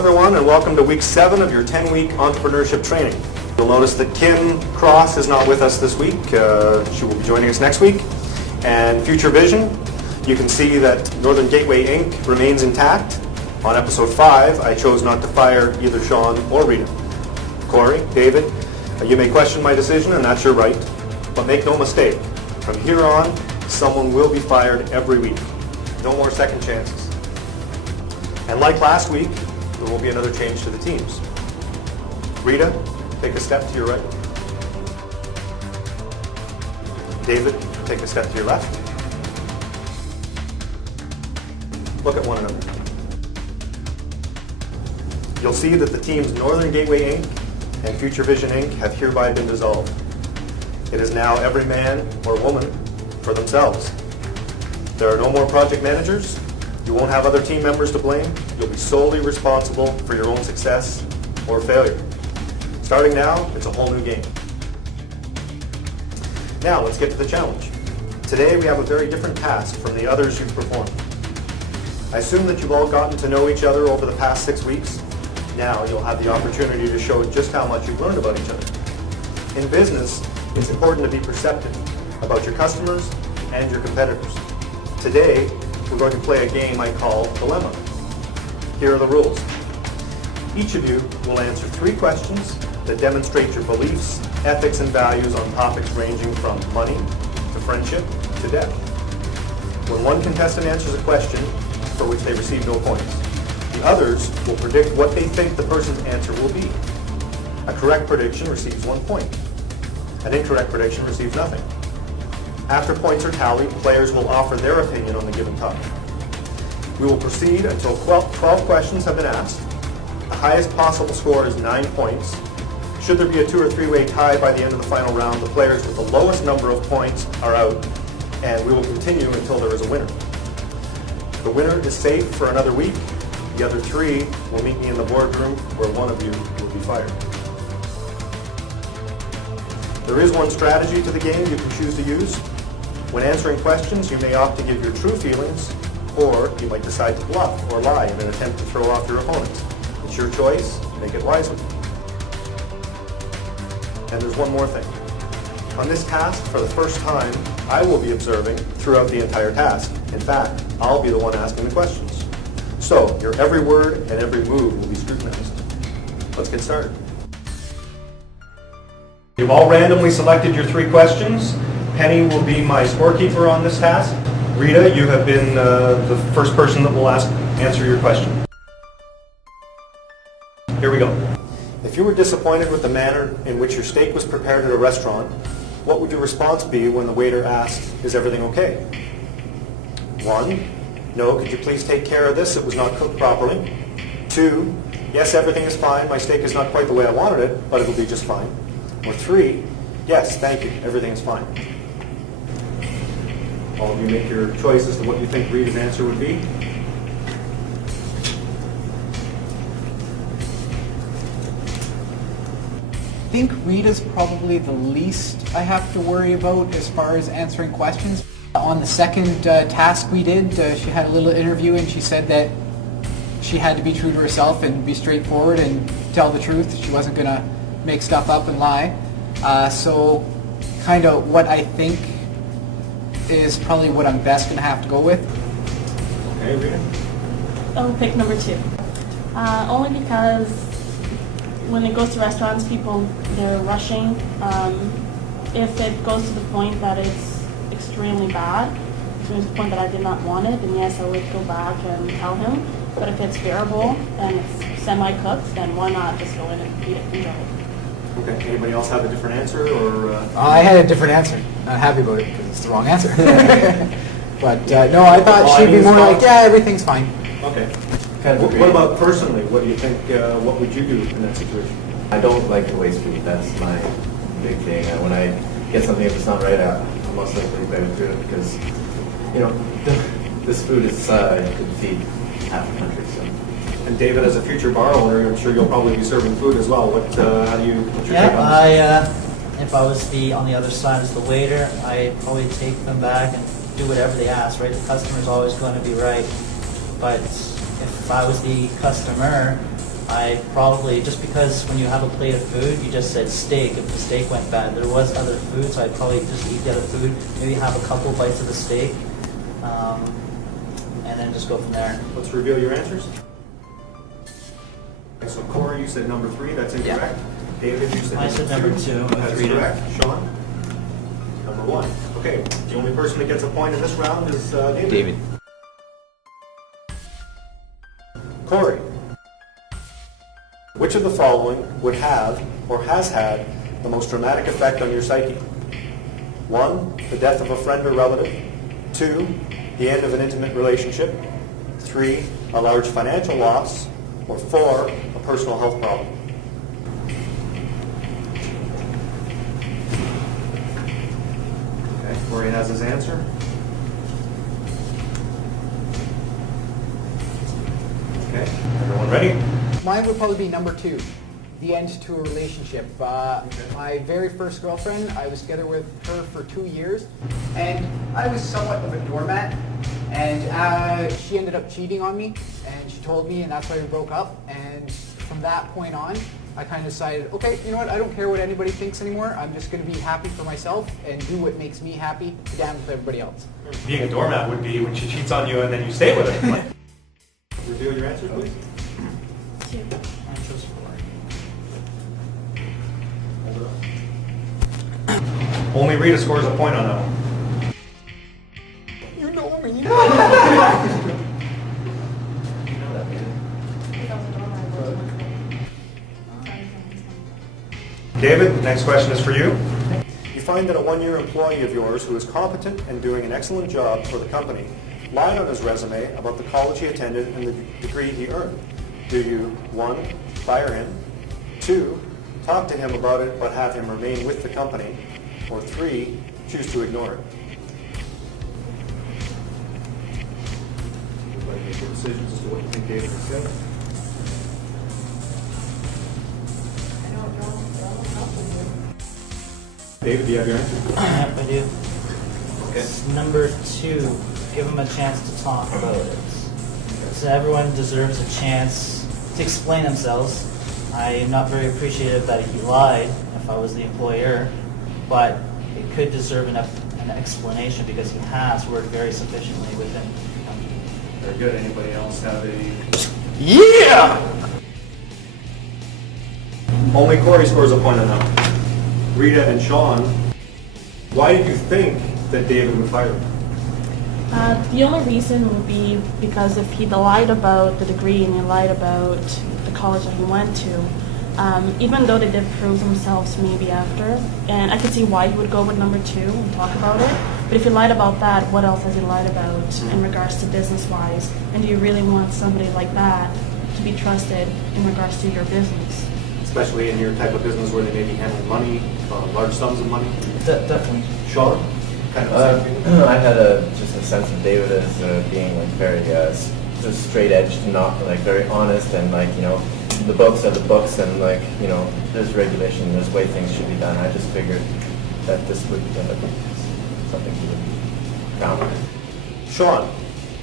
everyone, and welcome to week 7 of your 10-week entrepreneurship training. You'll notice that Kim Cross is not with us this week. She will be joining us next week. And Future Vision, you can see that Northern Gateway Inc. remains intact. On episode 5, I chose not to fire either Sean or Rita. Corey, David, you may question my decision, and that's your right. But make no mistake, from here on, someone will be fired every week. No more second chances. And like last week, there will be another change to the teams. Rita, take a step to your right. David, take a step to your left. Look at one another. You'll see that the teams Northern Gateway Inc. and Future Vision Inc. have hereby been dissolved. It is now every man or woman for themselves. There are no more project managers. You won't have other team members to blame. You'll be solely responsible for your own success or failure. Starting now, it's a whole new game. Now, let's get to the challenge. Today, we have a very different task from the others you've performed. I assume that you've all gotten to know each other over the past 6 weeks. Now, you'll have the opportunity to show just how much you've learned about each other. In business, it's important to be perceptive about your customers and your competitors. Today, we're going to play a game I call Dilemma. Here are the rules. Each of you will answer 3 questions that demonstrate your beliefs, ethics, and values on topics ranging from money to friendship to death. When one contestant answers a question for which they receive no points, the others will predict what they think the person's answer will be. A correct prediction receives 1 point. An incorrect prediction receives nothing. After points are tallied, players will offer their opinion on the given topic. We will proceed until 12 questions have been asked. The highest possible score is 9 points. Should there be a 2 or 3-way tie by the end of the final round, the players with the lowest number of points are out, and we will continue until there is a winner. The winner is safe for another week. The other 3 will meet me in the boardroom, where one of you will be fired. There is one strategy to the game you can choose to use. When answering questions, you may opt to give your true feelings, or you might decide to bluff or lie in an attempt to throw off your opponent. It's your choice. Make it wisely. And there's one more thing. On this task, for the first time, I will be observing throughout the entire task. In fact, I'll be the one asking the questions. So, your every word and every move will be scrutinized. Let's get started. You've all randomly selected your 3 questions. Penny will be my scorekeeper on this task. Rita, you have been the first person that will answer your question. Here we go. If you were disappointed with the manner in which your steak was prepared at a restaurant, what would your response be when the waiter asked, "Is everything okay?" 1, "No, could you please take care of this? It was not cooked properly." 2, "Yes, everything is fine. My steak is not quite the way I wanted it, but it'll be just fine." Or 3, "Yes, thank you. Everything is fine." All of you make your choice as to what you think Rita's answer would be. I think Rita's probably the least I have to worry about as far as answering questions. On the second task we did, she had a little interview and she said that she had to be true to herself and be straightforward and tell the truth. She wasn't going to make stuff up and lie. So kind of what I think is probably what I'm best going to have to go with. Okay, Rita? I'll pick number 2. Only because when it goes to restaurants, people, they're rushing. If it goes to the point that it's extremely bad, to the point that I did not want it, then yes, I would go back and tell him. But if it's bearable and it's semi-cooked, then why not just go in and eat it, enjoy it. Okay, anybody else have a different answer? Or I had a different answer. Not happy about it because it's the wrong answer. But no, I thought she'd be more like, yeah, everything's fine. Okay. What about personally? What do you think, what would you do in that situation? I don't like to waste food. That's my big thing. When I get something, if it's not right, I'll most likely bear through it because, you know, this food is could feed half the country. So. And David, as a future bar owner, I'm sure you'll probably be serving food as well. What's your take on this? If I was on the other side as the waiter, I'd probably take them back and do whatever they ask, right? The customer's always going to be right. But if I was the customer, I probably, just because when you have a plate of food, you just said steak. If the steak went bad, there was other food, so I'd probably just eat the other food, maybe have a couple bites of the steak, and then just go from there. Let's reveal your answers. Okay, so Corey, you said number 3. That's incorrect. David, you said I said number 2. That's correct. Sean? Number 1. Okay, the only person that gets a point in this round is David. Corey, which of the following would have or has had the most dramatic effect on your psyche? 1, the death of a friend or relative. 2, the end of an intimate relationship. 3, a large financial loss. Or 4, a personal health problem. Okay, Corey has his answer. Okay, everyone ready? Mine would probably be number 2, the end to a relationship. My very first girlfriend, I was together with her for 2 years, and I was somewhat of a doormat, and she ended up cheating on me, and she told me, and that's why we broke up. And from that point on, I kind of decided, okay, you know what, I don't care what anybody thinks anymore. I'm just going to be happy for myself and do what makes me happy, be down with everybody else. Being a doormat would be when she cheats on you and then you stay with her. Reveal your answers, please. 2. I chose 4. Hold it up. Only Rita scores a point on that one. You know me. David, next question is for you. You find that a one-year employee of yours who is competent and doing an excellent job for the company lied on his resume about the college he attended and the degree he earned. Do you, 1, fire him, 2, talk to him about it but have him remain with the company, or 3, choose to ignore it? Everybody make your decisions as to what you think David has said. David, do you have your answer? Yep, I do. Okay. Number 2, give them a chance to talk about it. So everyone deserves a chance to explain themselves. I am not very appreciative that he lied if I was the employer, but it could deserve an explanation because he has worked very sufficiently within the company. Very good. Anybody else have a... Yeah! Only Corey scores a point on that one. Rita and Sean, why did you think that David would fire him? The only reason would be because if he lied about the degree and he lied about the college that he went to, even though they did prove themselves maybe after, and I could see why he would go with number 2 and talk about it, but if he lied about that, what else has he lied about in regards to business-wise? And do you really want somebody like that to be trusted in regards to your business? Especially in your type of business where they may be handling money, large sums of money. Definitely. Sean? Kind of the same thing? I had just a sense of David as being like very just straight edged, not like very honest, and like, you know, the books are the books, and like, you know, there's regulation, there's way things should be done. I just figured that this would be something he would frown on. Sean,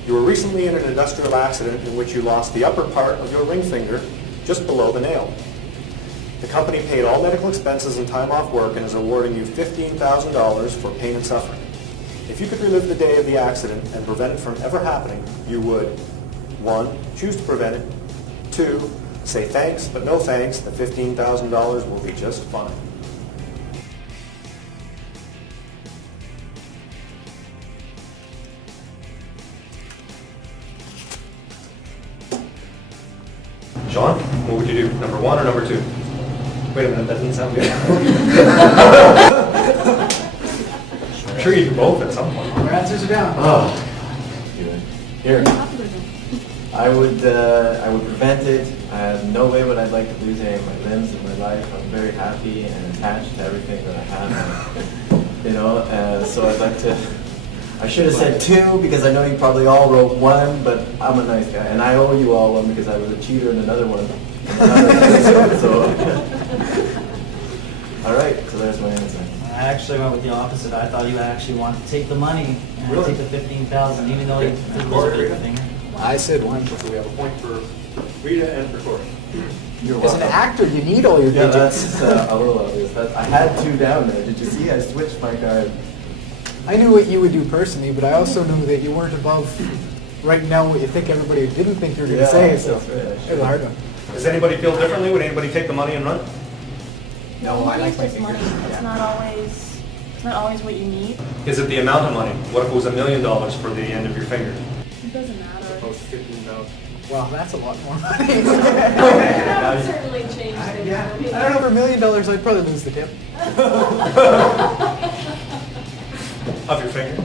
you were recently in an industrial accident in which you lost the upper part of your ring finger just below the nail. The company paid all medical expenses and time off work and is awarding you $15,000 for pain and suffering. If you could relive the day of the accident and prevent it from ever happening, you would, 1, choose to prevent it, 2, say thanks, but no thanks, the $15,000 will be just fine. Sean, what would you do? Number 1 or number 2? Wait a minute, that doesn't sound good. I'm sure you do both at some point. Our answers are down. Oh, here. I would prevent it. I have no way would I like to lose any of my limbs in my life. I'm very happy and attached to everything that I have. You know, so I'd like to. I should have said 2 because I know you probably all wrote 1, but I'm a nice guy, and I owe you all 1 because I was a cheater in another one. So, all right, so there's my answer. I actually went with the opposite. I thought you actually wanted to take the money and Really? take the $15,000, even though you didn't lose a finger. I said 1. So we have a point for Rita and for Corey. You're As an welcome. actor, you need all your Yeah, digits. that's a little obvious. I had 2 down there. Did you see? I switched my card. I knew what you would do personally, but I also knew that you weren't above right now what you think everybody didn't think you were going to Yeah, say, so that's right, I it was a hard one. Does anybody feel differently? Would anybody take the money and run? No, I like my it's money. fingers. It's Yeah. not always what you need. Is it the amount of money? What if it was $1 million for the end of your finger? It doesn't matter. Supposed to 15,000. Well, that's a lot more money. That would certainly change things. Yeah. I don't know, for $1 million, I'd probably lose the tip. Of your finger?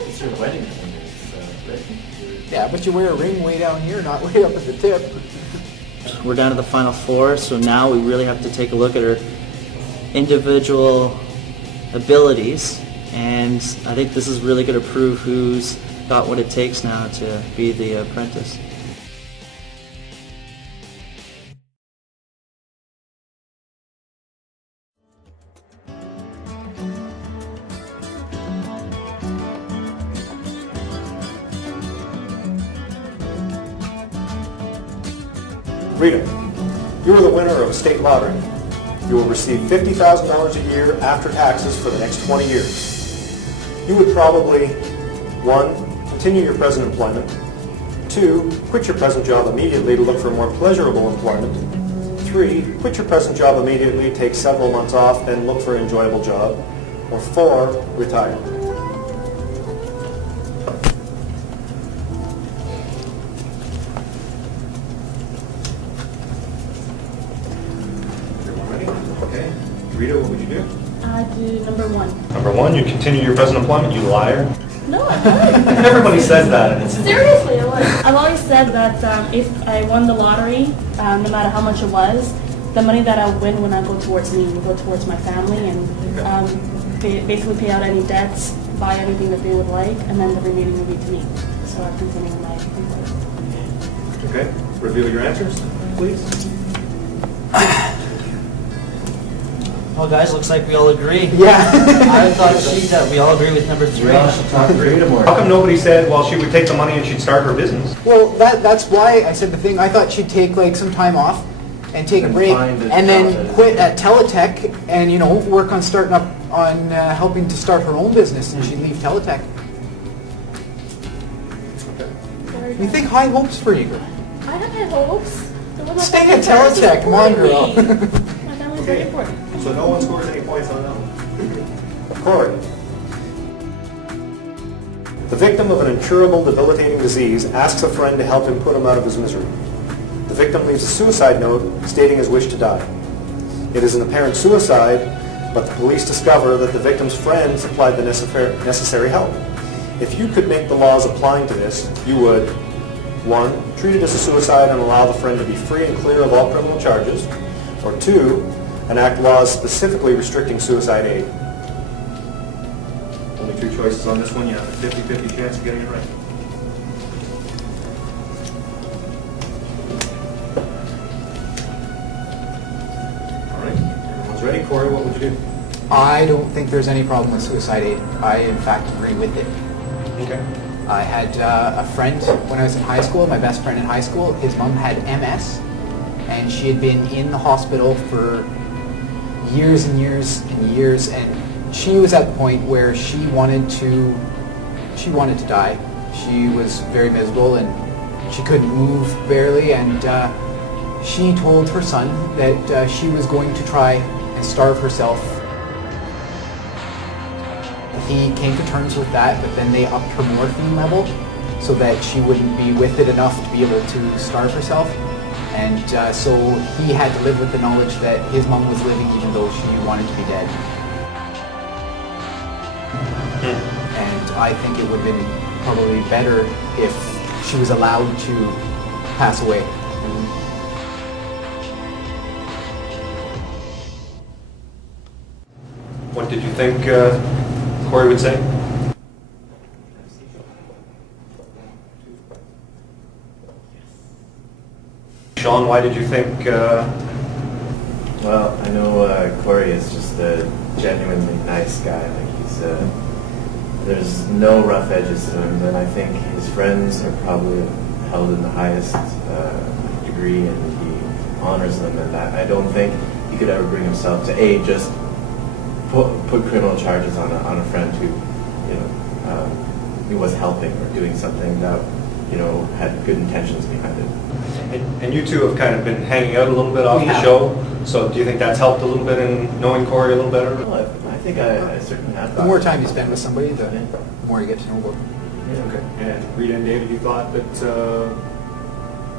It's your wedding finger. Right? Yeah, but you wear a ring way down here, not way up at the tip. We're down to the final 4, so now we really have to take a look at our individual abilities, and I think this is really going to prove who's got what it takes now to be the apprentice. Rita, you are the winner of a state lottery. You will receive $50,000 a year after taxes for the next 20 years. You would probably, 1, continue your present employment, 2, quit your present job immediately to look for more pleasurable employment, 3, quit your present job immediately, take several months off, and look for an enjoyable job, or 4, retire. Everyone ready? Okay. Rita, what would you do? I do number 1. Number 1, you continue your present employment, you liar. No, I wouldn't. Everybody says that, and it's Seriously, I would. I've always said that if I won the lottery, no matter how much it was, the money that I would win would not go towards me, it would go towards my family, and basically pay out any debts, buy anything that they would like, and then the remaining would be to me. So I continue my employment. okay. Reveal your answers, please. Well, guys, looks like we all agree. Yeah. I thought that we all agree with number 3. We all should talk Rita more. How come nobody said, well, she would take the money and she'd start her business? Well, that's why I said the thing. I thought she'd take like some time off and take a And break, find a and job then that is- quit at Teletech and work on starting up on helping to start her own business, and she'd leave Teletech. We think high hopes for you. I have high hopes. So what my Stay family at Teletech, come on, girl. supporting me. My family's very important. So no one scores any points on that one. Corey. The victim of an incurable, debilitating disease asks a friend to help him put him out of his misery. The victim leaves a suicide note stating his wish to die. It is an apparent suicide, but the police discover that the victim's friend supplied the necessary help. If you could make the laws applying to this, you would 1, treat it as a suicide and allow the friend to be free and clear of all criminal charges, or 2, enact laws specifically restricting suicide aid. Only 2 choices on this one. You have a 50-50 chance of getting it right. All right. Everyone's ready. Corey, what would you do? I don't think there's any problem with suicide aid. I, in fact, agree with it. Okay. I had a friend when I was in high school, my best friend in high school. His mom had MS, and she had been in the hospital for years and years and years, and she was at the point where she wanted to die. She was very miserable, and she couldn't move barely, and she told her son that she was going to try and starve herself. He came to terms with that, but then they upped her morphine level so that she wouldn't be with it enough to be able to starve herself. And so he had to live with the knowledge that his mom was living even though she wanted to be dead. And I think it would have been probably better if she was allowed to pass away. What did you think Corey would say? Sean, why did you think... Well, I know Corey is just a genuinely nice guy. Like there's no rough edges to him, and I think his friends are probably held in the highest degree, and honors them, and I don't think he could ever bring himself to just put criminal charges on a friend who, he was helping or doing something that, had good intentions behind it. And you two have kind of been hanging out a little bit off We the have. show, so do you think that's helped a little bit in knowing Corey a little better? Well, I think I certainly have. The more time you spend with somebody, the more you get to know about them. Okay. And Rita and David, you thought that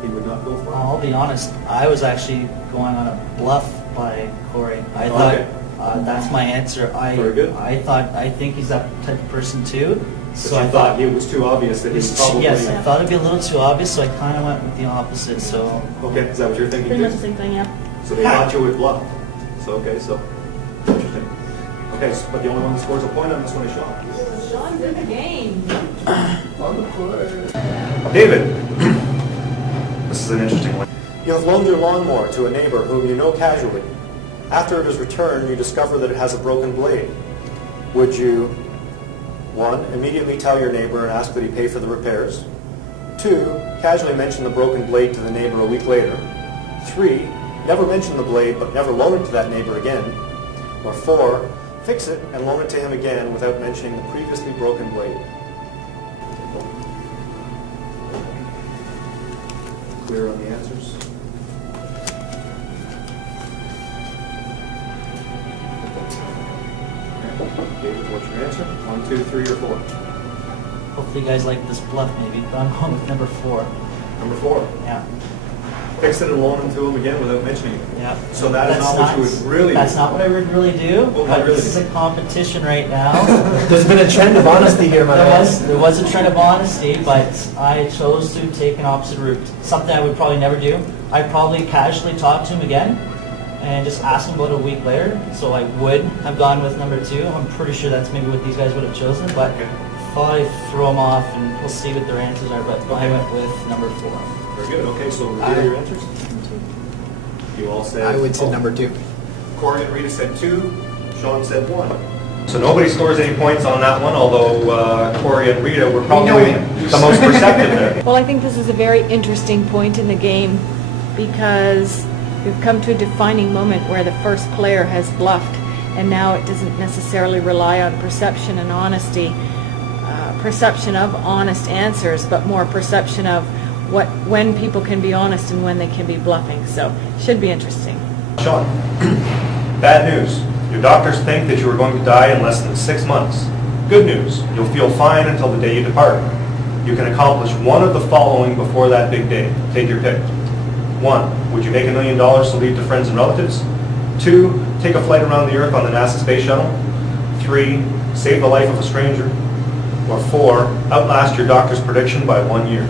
he would not go for it? I'll be honest, I was actually going on a bluff by Corey. I Okay. thought that's my answer. Very good. I think he's that type of person too. So I thought it was too obvious that he's probably... Yes, I thought it'd be a little too obvious, so I kind of went with the opposite. So Okay, is that what you're thinking Pretty much the too? same thing, yeah. So they thought you would bluff. So, okay, so, interesting. Okay, so, but the only one that scores a point on this one is Sean. Sean's in the game. David, this is an interesting one. You have loaned your lawnmower to a neighbor whom you know casually. After it is returned, you discover that it has a broken blade. Would you, 1, immediately tell your neighbor and ask that he pay for the repairs? 2, casually mention the broken blade to the neighbor a week later? 3, never mention the blade but never loan it to that neighbor again? Or 4, fix it and loan it to him again without mentioning the previously broken blade? Clear on the answers? David, what's your answer? 1, 2, 3, or 4? hopefully you guys like this bluff maybe, but I'm going with number 4. Number 4. Yeah. Fix it and loan them to him again without mentioning it. Yeah. So that is not what you would really That's do. not what I would really do. What would But you really this is do? a competition right now. There's been a trend of honesty here, my man. There was a trend of honesty, but I chose to take an opposite route. Something I would probably never do. I'd probably casually talk to him again and just ask him about a week later. So I would have gone with number 2. I'm pretty sure that's maybe what these guys would have chosen, but thought I'd throw them off and we'll see what their answers are. But I went with number 4. Very good. Okay, so repeat your answers. You all said... I would say number 2. Corey and Rita said 2. Sean said 1. So nobody scores any points on that one, although Corey and Rita were probably the most perceptive there. Well, I think this is a very interesting point in the game because we've come to a defining moment where the first player has bluffed, and now it doesn't necessarily rely on perception and honesty, perception of honest answers, but more perception of when people can be honest and when they can be bluffing. So, should be interesting. Sean, bad news. Your doctors think that you are going to die in less than 6 months. Good news. You'll feel fine until the day you depart. You can accomplish one of the following before that big day. Take your pick. 1. Would you make $1 million to leave to friends and relatives? 2. Take a flight around the Earth on the NASA space shuttle? 3. Save the life of a stranger? Or 4. Outlast your doctor's prediction by 1 year?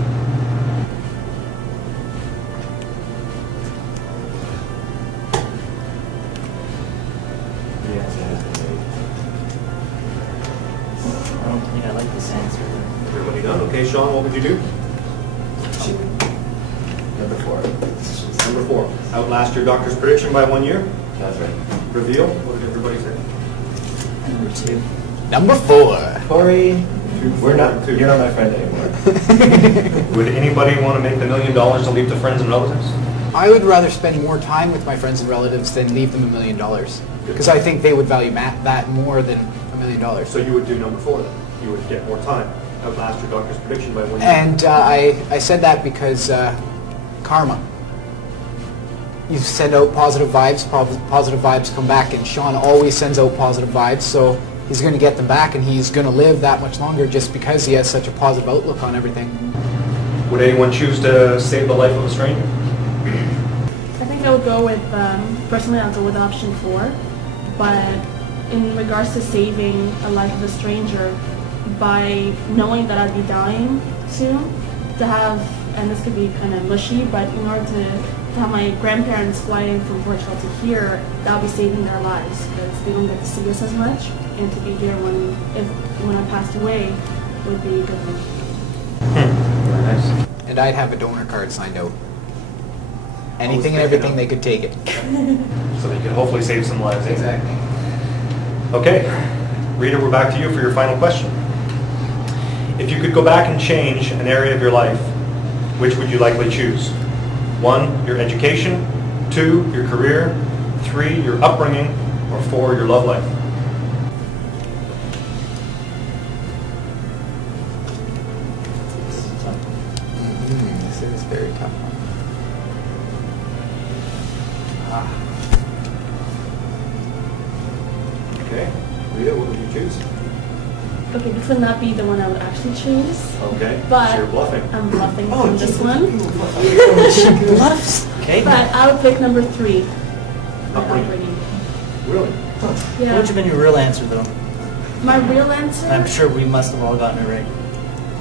I don't think I like this answer. Everybody done? Okay, Sean, what would you do? Number 4. Number 4. Outlast your doctor's prediction by 1 year? That's right. Reveal? What did everybody say? Number 2. Number 4. Corey, 2, we're 4, not. 2. You're not my friend anymore. Would anybody want to make the $1 million to leave to friends and relatives? I would rather spend more time with my friends and relatives than leave them $1 million. Because I think they would value that more than $1 million. So you would do number 4 then? You would get more time. Outlast your doctor's prediction by 1 year? And I said that because karma. You send out positive vibes, positive vibes come back, and Sean always sends out positive vibes, so he's going to get them back, and he's going to live that much longer just because he has such a positive outlook on everything. Would anyone choose to save the life of a stranger? I think I would go with, personally I'll go with option 4, but in regards to saving a life of a stranger, by knowing that I'd be dying soon, to have, and this could be kind of mushy, but in order to have my grandparents fly in from Portugal to here, that'll be saving their lives, because they don't get to see us as much, and to be here when I passed away would be a good thing. Very nice. And I'd have a donor card signed out. Anything thinking and everything, of- they could take it. So that you could hopefully save some lives. eh? Exactly. Okay. Rita, we're back to you for your final question. If you could go back and change an area of your life, which would you likely choose? 1, your education. 2, your career, 3, your upbringing, or 4, your love life? This is very tough one. Okay. Rita, what would you choose? Okay, this would not be the one I would actually choose, Okay. but So you're bluffing. I'm bluffing on this one. Bluffs. Okay. But I would pick number 3. My Upbringing. upbringing. Really? What Yeah. would have been your real answer, though? My real answer I'm sure we must have all gotten it right.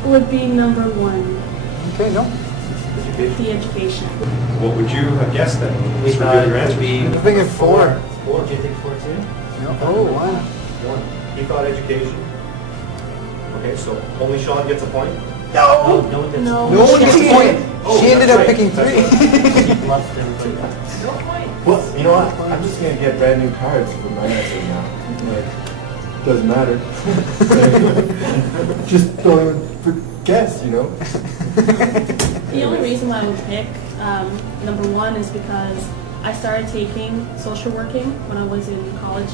would be number 1, Okay, no. Education. the education. What would you have guessed then? We Let's thought reveal your it would answers. be I'm thinking 4. Did you think 4 too? No. Oh, wow. 1. He thought education. Okay, so only Sean gets a point? No, no one gets No. No one gets a point. Oh, She ended that's up right. picking That's 3. He bluffed everybody else. Well, you know what? I'm just gonna get brand new cards for my answer now. Like, doesn't matter. Just don't for guess, you know. The only reason why I would pick number 1 is because I started taking social working when I was in college,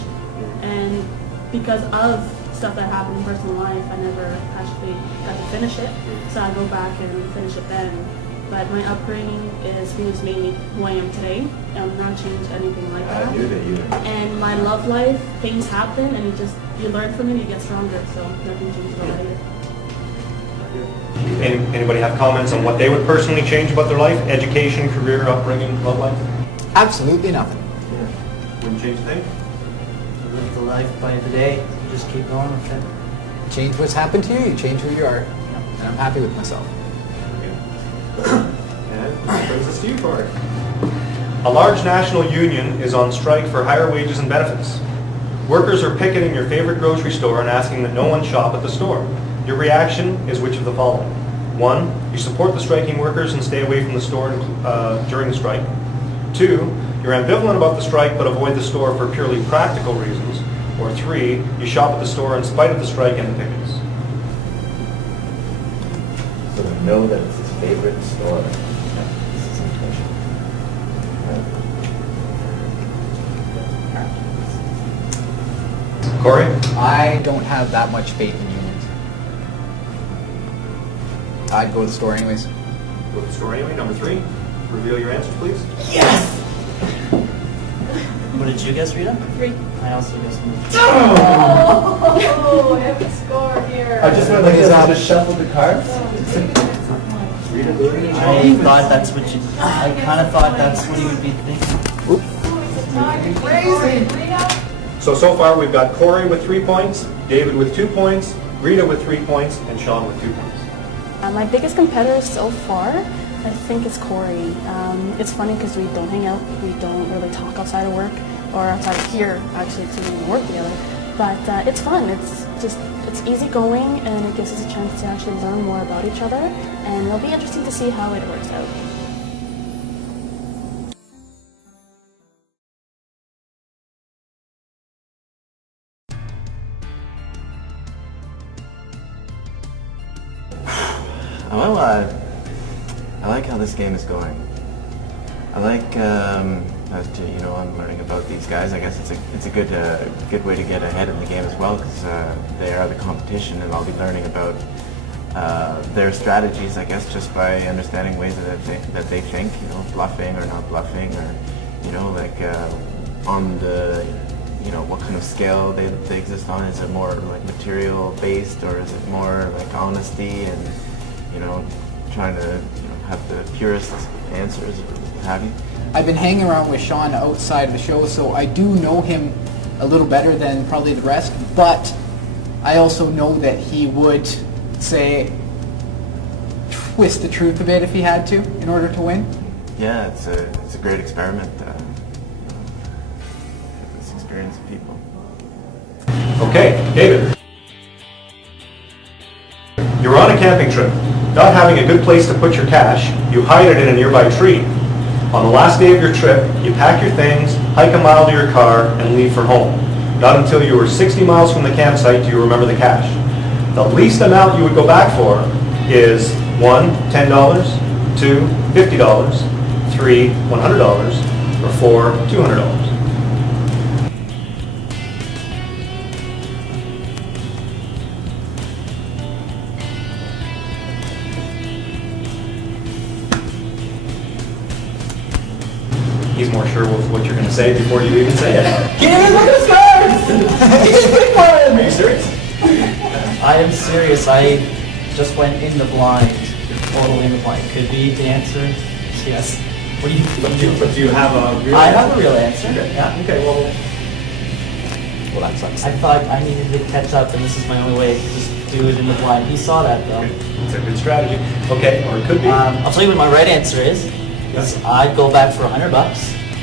and because of stuff that happened in personal life, I never actually got to finish it. So I go back and finish it then. But my upbringing is who's made me who I am today. I'm not changed anything like I that. knew that you. And my love life, things happen, and you learn from it, you get stronger. So nothing changes about it. Anybody have comments on what they would personally change about their life? Education, career, upbringing, love life? Absolutely nothing. Wouldn't change a thing? Live the life by the day. You just keep going with it. Change what's happened to you, you change who you are. And I'm happy with myself. And that brings us to you, Corey. A large national union is on strike for higher wages and benefits. Workers are picketing your favorite grocery store and asking that no one shop at the store. Your reaction is which of the following? 1, you support the striking workers and stay away from the store during the strike. 2, you're ambivalent about the strike but avoid the store for purely practical reasons. Or 3, you shop at the store in spite of the strike and the pickets. So to know that it's his favorite store. Corey? I don't have that much faith in unions. I'd go to the store anyways. Go to the store anyway. Number 3. Reveal your answers, please. What did you guess, Rita? 3. I also guessed number 3. Oh, heavy score here. I just went like this. I just shuffled the cards. I thought that's what you. I kind of thought that's what you would be thinking. So far we've got Corey with 3 points, David with 2 points, Rita with 3 points, and Sean with 2 points. My biggest competitor so far, I think, is Corey. It's funny because we don't hang out, we don't really talk outside of work, or outside of here, actually, to even work together. But it's fun. It's easygoing, and it gives us a chance to actually learn more about each other, and it'll be interesting to see how it works out. Well, I like how this game is going. I like as to, you know, I'm learning about these guys. I guess it's a good way to get ahead in the game as well, because they are the competition, and I'll be learning about their strategies, I guess, just by understanding ways that they think, you know, bluffing or not bluffing, or, you know, like on the, you know, what kind of scale they exist on. Is it more like material based, or is it more like honesty and, you know, trying to, you know, have the purest answers, or what have you? I've been hanging around with Sean outside of the show, so I do know him a little better than probably the rest, but I also know that he would say, twist the truth a bit if he had to in order to win. Yeah, it's a great experiment. This experience of people. Okay, David. You're on a camping trip. Not having a good place to put your cash, you hide it in a nearby tree. On the last day of your trip, you pack your things, hike a mile to your car, and leave for home. Not until you were 60 miles from the campsite do you remember the cash. The least amount you would go back for is 1, $10, 2, $50, 3, $100, Or 4, $200. He's more sure with what you're going to say before you even say it. Give me the cards! Pick one! Are you serious? I am serious. I just went in the blind. Totally in the blind. Could be the answer. Yes. What do you But do you have a real I answer? have a real answer. Okay. Yeah. Okay, well, Well, that sucks. I thought I needed to catch up, and this is my only way to just do it in the blind. He saw that though. it's a good strategy. Okay, or it could be. I'll tell you what my right answer is. I'd go back for $100,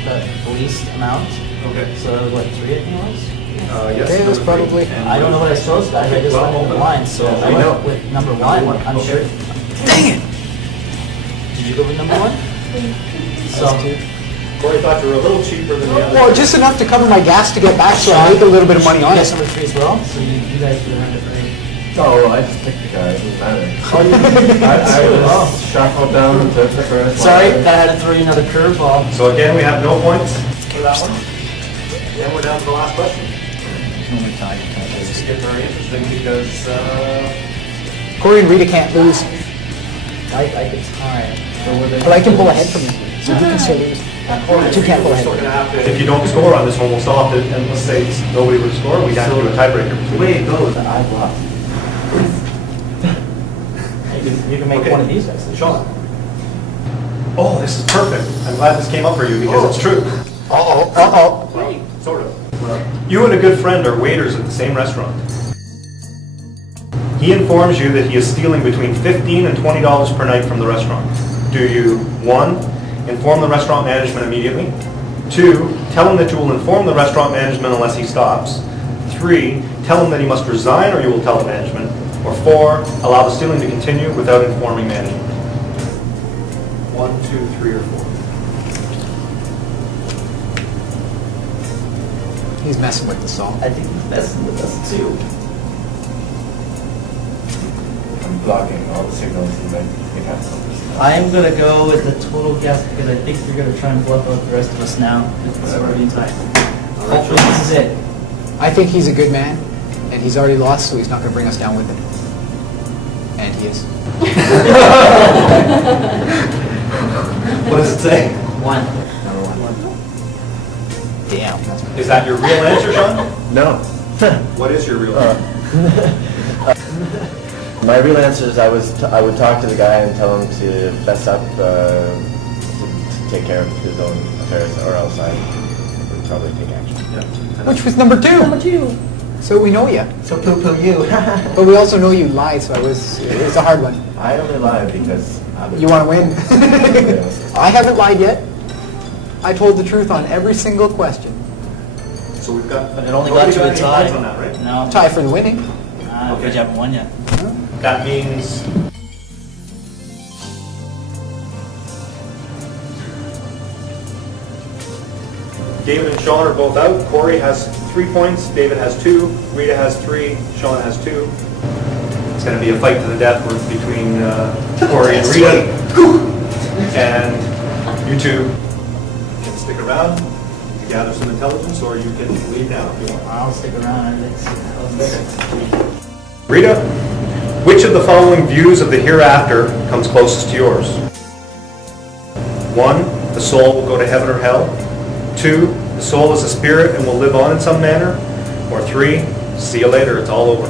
the least amount. Okay. So what, 3 I think it was? Yes. Okay, that's number 3. probably- And I don't know what I chose, guys. I just well, went in the blind, so yeah, I we know. went with number 1. I'm Okay. sure. Dang it! Did you go with number 1? So, Corey thought you were a little cheaper than the other. Well, just enough to cover my gas to get back, so I make a little bit of money you on guys it. number 3 as well. So you guys do number 3. Oh, I just picked the guy. It doesn't matter. I was shuffled down to the first Sorry, line. that had to throw you another curveball. So again, we have no points for that one. Then we're down to the last question. This is getting very interesting because Corey and Rita can't lose, I could tie. but I can pull ahead from you, so you can still lose. Two can't pull We're still ahead. gonna have to. if you don't score on this one, we'll stop it. And let's say nobody would score, we'd have to do a tiebreaker. The way it goes, I've lost. You can make Okay. one of these guys. Sean. Oh, this is perfect. I'm glad this came up for you because it's true. Uh-oh, uh-oh. Well, sort of. You and a good friend are waiters at the same restaurant. He informs you that he is stealing between $15 and $20 per night from the restaurant. Do you, 1, inform the restaurant management immediately? 2, tell him that you will inform the restaurant management unless he stops? 3, tell him that he must resign or you will tell the management? Or 4, allow the stealing to continue without informing management? 1, 2, 3, or 4. He's messing with the song. I think he's messing with us too. I'm blocking all the signals and make have something. I am gonna go with the total guess because I think you're gonna try and bluff out the rest of us now. It's already tied. Hopefully this is it. I think he's a good man, and he's already lost, so he's not going to bring us down with him. And he is. What does it say? 1. Damn. That's Is that your real answer, Sean? No. What is your real answer? My real answer is I would talk to the guy and tell him to fess up, to take care of his own affairs, or else I would probably take action. Which was number 2. Number 2. So we know you. So poo you. But we also know you lie, so it was a hard one. I only lie because I'm You want to win? I haven't lied yet. I told the truth on every single question. So we've got. But it only nobody got to a any tie. points on that, right? No. Tie for the winning. Okay. You haven't won yet. That means. David and Sean are both out. Corey has 3 points. David has 2. Rita has 3. Sean has 2. It's going to be a fight to the death between Corey and Rita. And you two can stick around to gather some intelligence, or you can leave now if you want. I'll stick around. I think. Rita, which of the following views of the hereafter comes closest to yours? 1, the soul will go to heaven or hell. 2, the soul is a spirit and will live on in some manner. Or 3, see you later, it's all over.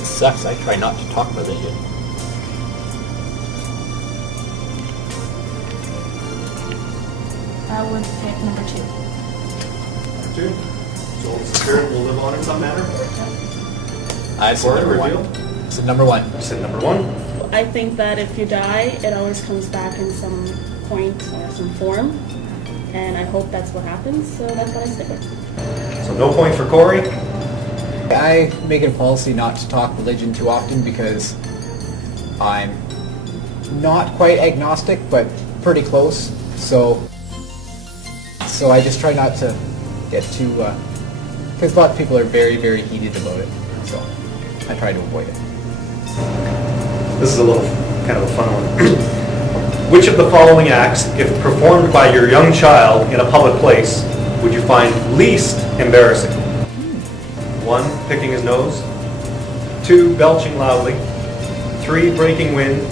It sucks. I try not to talk religion. I would pick number 2. 2, soul is a spirit will live on in some manner. I said Corey, number 1. reveal. Said number 1. You said number 1. I think that if you die, it always comes back in some point or some form. And I hope that's what happens, so that's what I stick with. So no point for Corey. I make it a policy not to talk religion too often because I'm not quite agnostic, but pretty close. So I just try not to get too, because a lot of people are very, very heated about it. So I try to avoid it. This is a little kind of a fun one. Which of the following acts, if performed by your young child in a public place, would you find least embarrassing? 1, picking his nose. 2, belching loudly. 3, breaking wind.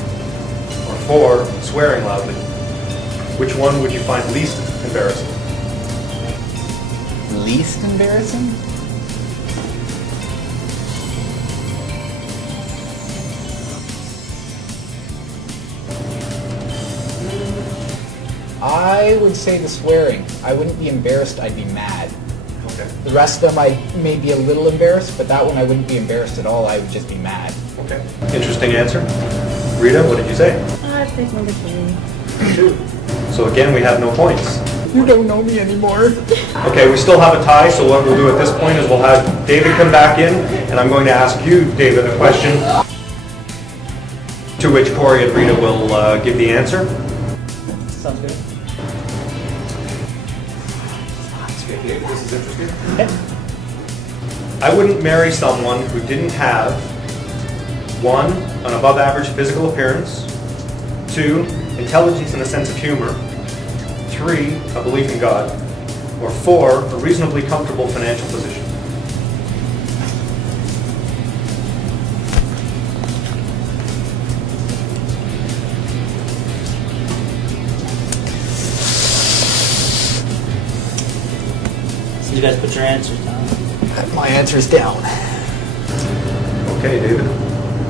Or 4, swearing loudly. Which one would you find least embarrassing? Least embarrassing? I would say the swearing. I wouldn't be embarrassed, I'd be mad. Okay. The rest of them I may be a little embarrassed, but that one I wouldn't be embarrassed at all, I would just be mad. Okay. Interesting answer. Rita, what did you say? I pick number 2. 2. So again, we have no points. You don't know me anymore. Okay, we still have a tie, so what we'll do at this point is we'll have David come back in, and I'm going to ask you, David, a question to which Corey and Rita will give the answer. Sounds good. This is interesting. I wouldn't marry someone who didn't have 1, an above average physical appearance, 2, intelligence and a sense of humor, 3, a belief in God, or 4, a reasonably comfortable financial position. So you guys put your answers down. My answer's down. Okay, David.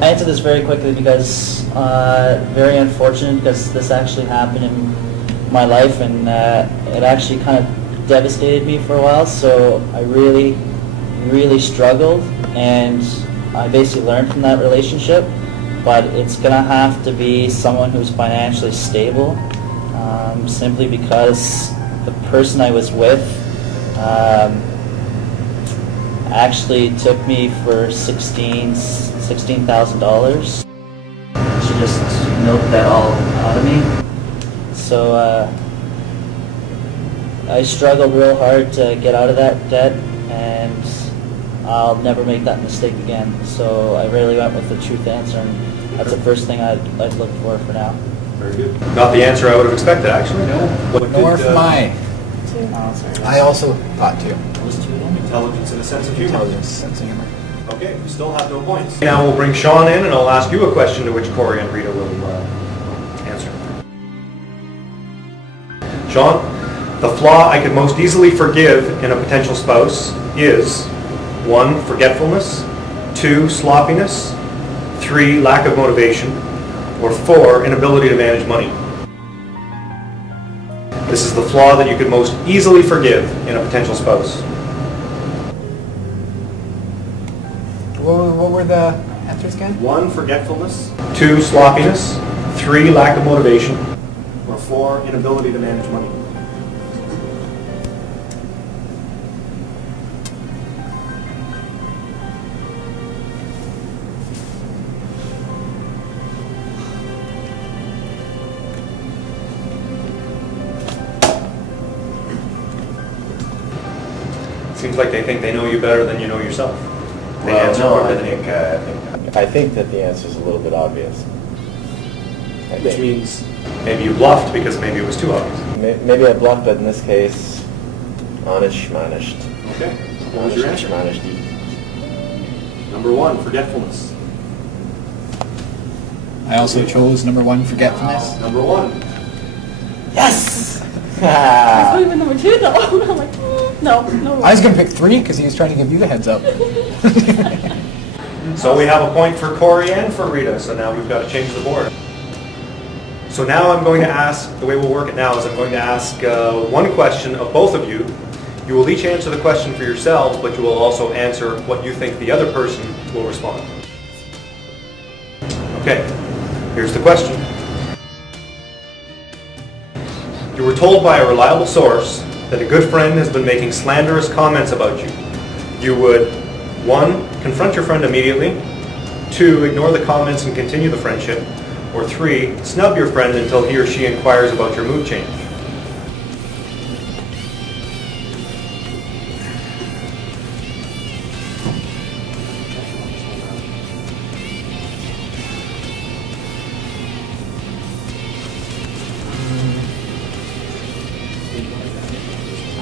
I answer this very quickly because very unfortunate because this actually happened in my life and it actually kind of devastated me for a while. So I really, really struggled and I basically learned from that relationship. But it's gonna have to be someone who's financially stable, simply because the person I was with actually took me for $16,000. She just milked that all out of me. So I struggled real hard to get out of that debt, and I'll never make that mistake again. So I really went with the truth answer, and that's the first thing I'd look for now. Very good. Not the answer I would have expected, actually. No. Nor from I. 2. Oh, sorry. I also thought 2. What was 2 again? Intelligence and a sense of humor. Intelligence, sense of humor. Okay, we still have no points. Now we'll bring Sean in and I'll ask you a question to which Corey and Rita will answer. Sean, the flaw I could most easily forgive in a potential spouse is 1, forgetfulness, 2, sloppiness, 3, lack of motivation, or 4, inability to manage money. This is the flaw that you could most easily forgive in a potential spouse. What were the answers again? 1, forgetfulness, 2, sloppiness, 3, lack of motivation, or 4, inability to manage money. Seems like they think they know you better than you know yourself. They answer no, more I than you. I think that the answer is a little bit obvious. Which means maybe you bluffed because maybe it was too obvious. Maybe I bluffed, but in this case, honest schmanished. Okay. What was your answer? Schmanished. Number 1, forgetfulness. I also chose number 1, forgetfulness. Number 1. Yes! I was going with number 2 though. I'm like, no. I was going to pick 3 because he was trying to give you the heads up. So we have a point for Corey and for Rita, so now we've got to change the board. So now I'm going to ask, the way we'll work it now is I'm going to ask one question of both of you. You will each answer the question for yourselves, but you will also answer what you think the other person will respond. Okay, here's the question. You were told by a reliable source that a good friend has been making slanderous comments about you. You would, 1, confront your friend immediately, 2, ignore the comments and continue the friendship, or 3, snub your friend until he or she inquires about your mood change.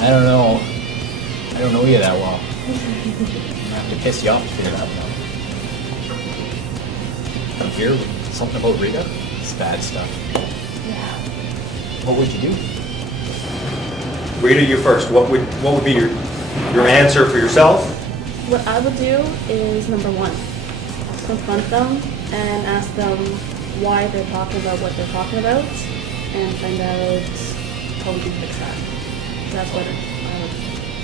I don't know. I don't know you that well. I'm gonna have to piss you off to figure that one out. Come here with something about Rita? It's bad stuff. Yeah. What would you do? Rita, you first. What would be your answer for yourself? What I would do is, number one, confront them and ask them why they're talking about what they're talking about, and find out how we can fix that. That's what I would.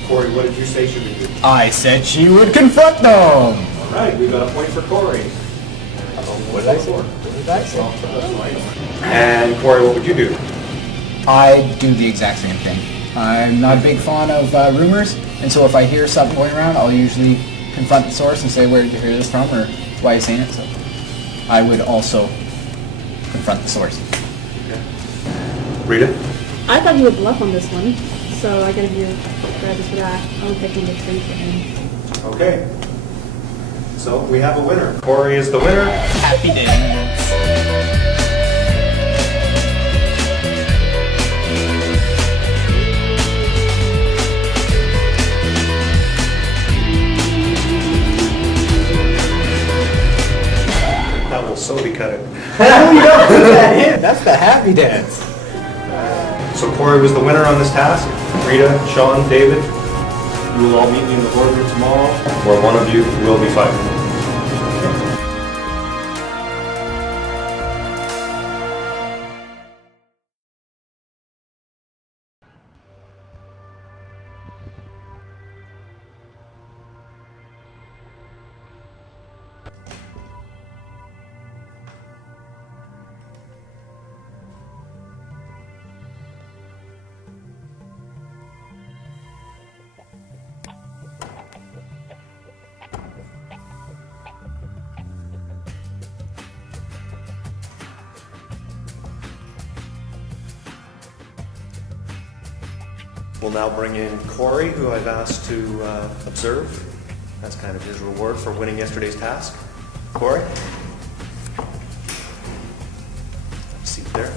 Corey, what did you say she would do? I said she would confront them! All right, we got a point for Corey. What did I say? What did I say? And Corey, what would you do? I do the exact same thing. I'm not a big fan of rumors, and so if I hear something going around, I'll usually confront the source and say, where did you hear this from, or why are you saying it? So I would also confront the source. Okay. Rita? I thought he would bluff on this one, so I gotta give you credit for that. I'm picking the 3 for him. Okay. So we have a winner. Corey is the winner. Happy dance. That will so be cut it. That's the happy dance. So Corey was the winner on this task. Rita, Sean, David, you will all meet me in the boardroom tomorrow, where one of you will be fighting. We'll now bring in Corey, who I've asked to observe. That's kind of his reward for winning yesterday's task. Corey? Have a seat there.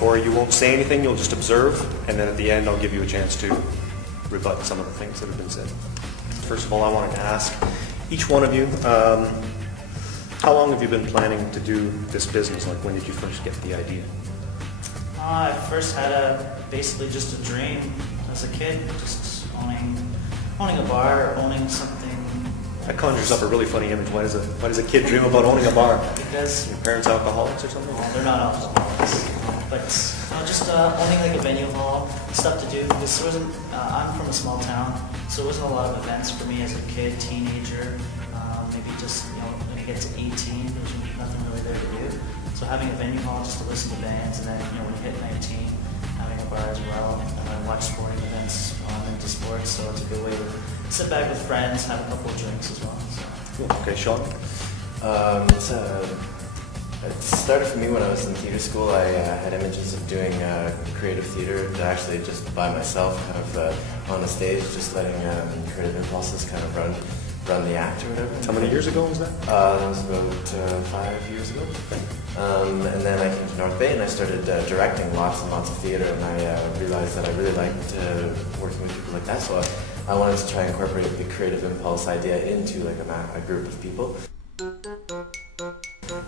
Corey, you won't say anything, you'll just observe, and then at the end I'll give you a chance to rebut some of the things that have been said. First of all, I wanted to ask each one of you, how long have you been planning to do this business? Like, when did you first get the idea? I first had basically just a dream as a kid, just owning a bar, owning something. That conjures up a really funny image. Why does a kid dream about owning a bar? Because Your parents alcoholics or something? well, they're not alcoholics, but just owning like a venue hall, stuff to do. This wasn't. I'm from a small town, so it wasn't a lot of events for me as a kid, teenager. Maybe just when you get to 18, there's nothing really there to do. So having a venue hall just to listen to bands, and then when you hit 19, having a bar as well, and I watch sporting events while I'm into sports. So it's a good way to sit back with friends, have a couple of drinks as well. So. Cool. Okay, Sean? It started for me when I was in theater school. I had images of doing creative theater, actually just by myself, kind of on a stage, just letting creative impulses kind of run the act or whatever. How many years ago was that? That was about 5 years ago. And then I came to North Bay and I started directing lots and lots of theater, and I realized that I really liked working with people like that, so I wanted to try and incorporate the creative impulse idea into like a group of people.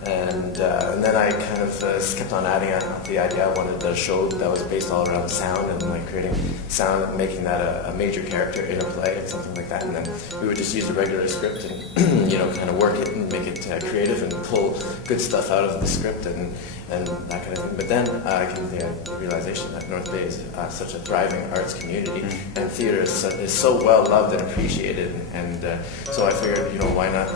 And then I kind of kept on adding the idea. I wanted a show that was based all around sound and like creating sound and making that a major character in a play and something like that. And then we would just use a regular script and kind of work it and make it creative and pull good stuff out of the script and that kind of thing. But then I came to the realization that North Bay is such a thriving arts community, and theater is so well loved and appreciated. And so I figured, why not,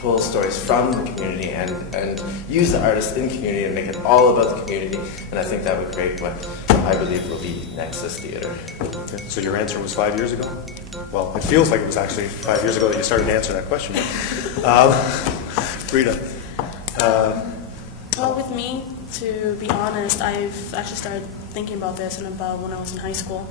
pull stories from the community and use the artists in the community and make it all about the community. And I think that would create what I believe will be Nexus Theater. Okay. So your answer was 5 years ago? Well, it feels like it was actually 5 years ago that you started to answer that question. Rita? Well, with me, to be honest, I've actually started thinking about this when I was in high school.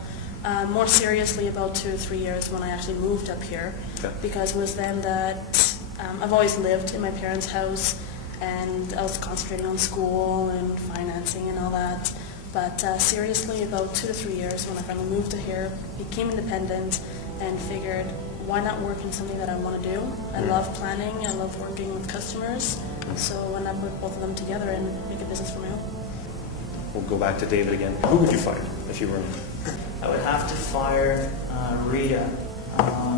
More seriously about 2 or 3 years when I actually moved up here, Okay. because it was then that I've always lived in my parents' house, and I was concentrating on school and financing and all that. But seriously, about 2 to 3 years when I finally moved to here, became independent, and figured, why not work in something that I want to do? I love planning, I love working with customers, so why not put both of them together and make a business for my own? We'll go back to David again. Who would you fire if you were him? I would have to fire Rita.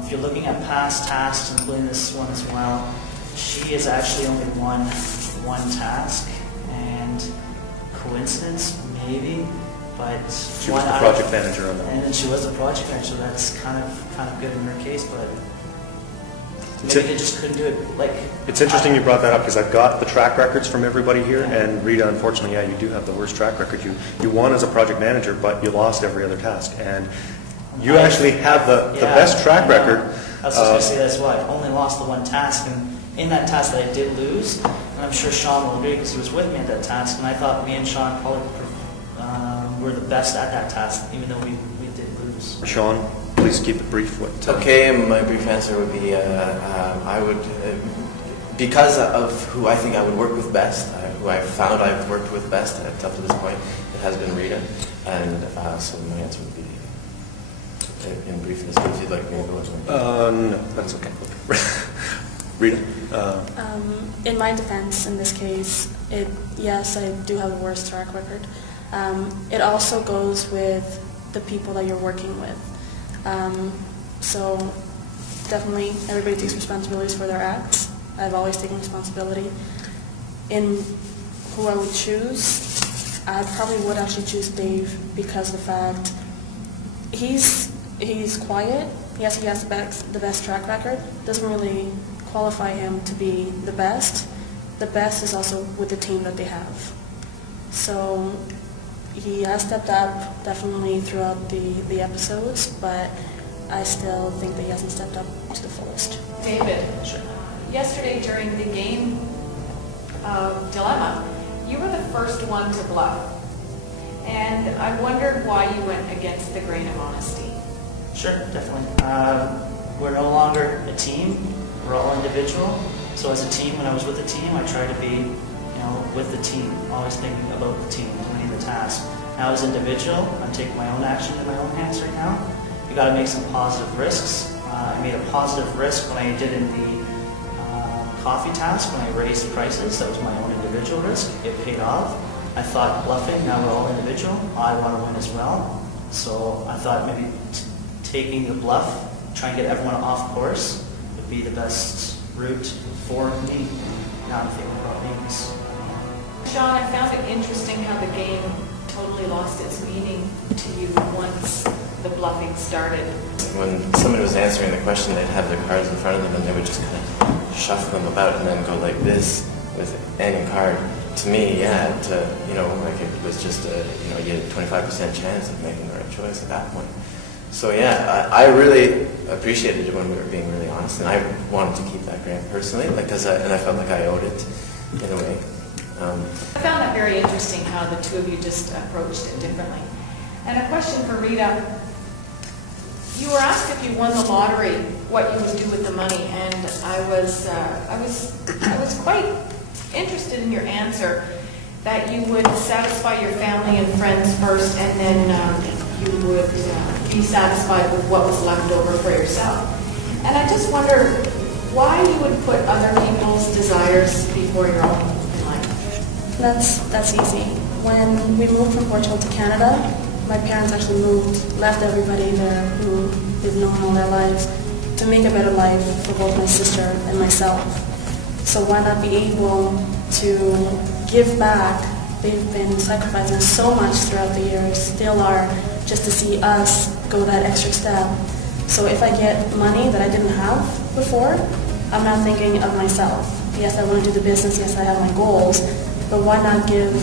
If you're looking at past tasks, including this one as well, she is actually only one task, and coincidence maybe, but She was the project manager on that. And she was the project manager, so that's kind of good in her case, but It's maybe they just couldn't do it. Like, It's interesting you brought that up because I've got the track records from everybody here, and Rita, unfortunately, yeah, you do have the worst track record. You won as a project manager, but you lost every other task, and you actually have the best track record. I was just going to say that's why I've only lost the one task, and in that task that I did lose, and I'm sure Sean will agree because he was with me at that task, and I thought me and Sean probably were the best at that task, even though we did lose. Sean, please keep it brief. Okay, my brief answer would be I would, because of who I think I would work with best, who I found I've worked with best up to this point, it has been Rita, and so my answer would be, in briefness, if you'd like me to go into it. No, that's okay. Rita? In my defense, in this case, yes, I do have a worse track record. It also goes with the people that you're working with. So definitely everybody takes responsibilities for their acts. I've always taken responsibility. In who I would choose, I probably would actually choose Dave because of the fact he's quiet. Yes, he has the best track record. Doesn't really qualify him to be the best. The best is also with the team that they have. So he has stepped up definitely throughout the episodes, but I still think that he hasn't stepped up to the fullest. David, yesterday during the game dilemma, you were the first one to bluff. And I wondered why you went against the grain of honesty. Sure, definitely. We're no longer a team. We're all individual. So as a team, when I was with the team, I tried to be, with the team, always thinking about the team, winning the task. Now as an individual, I'm taking my own action in my own hands right now. You got to make some positive risks. I made a positive risk when I did in the coffee task, when I raised prices. That was my own individual risk. It paid off. I thought bluffing, now we're all individual. I want to win as well. So I thought maybe taking the bluff, trying to get everyone off course, would be the best route for me. Now I'm thinking about things. Sean, I found it interesting how the game totally lost its meaning to you once the bluffing started. When somebody was answering the question, they'd have their cards in front of them and they would just kind of shuffle them about and then go like this with any card. To me, like it was just you had a 25% chance of making the right choice at that point. So yeah, I really appreciated it when we were being really honest, and I wanted to keep that grant personally, and I felt like I owed it in a way. I found it very interesting how the two of you just approached it differently. And a question for Rita. You were asked if you won the lottery, what you would do with the money, and I was quite interested in your answer that you would satisfy your family and friends first, and then you would be satisfied with what was left over for yourself. And I just wonder why you would put other people's desires before your own in life. That's easy. When we moved from Portugal to Canada, my parents actually left everybody there who they've known all their lives to make a better life for both my sister and myself. So why not be able to give back? They've been sacrificing so much throughout the years, still are, just to see us go that extra step. So if I get money that I didn't have before, I'm not thinking of myself. Yes, I want to do the business, yes, I have my goals, but why not give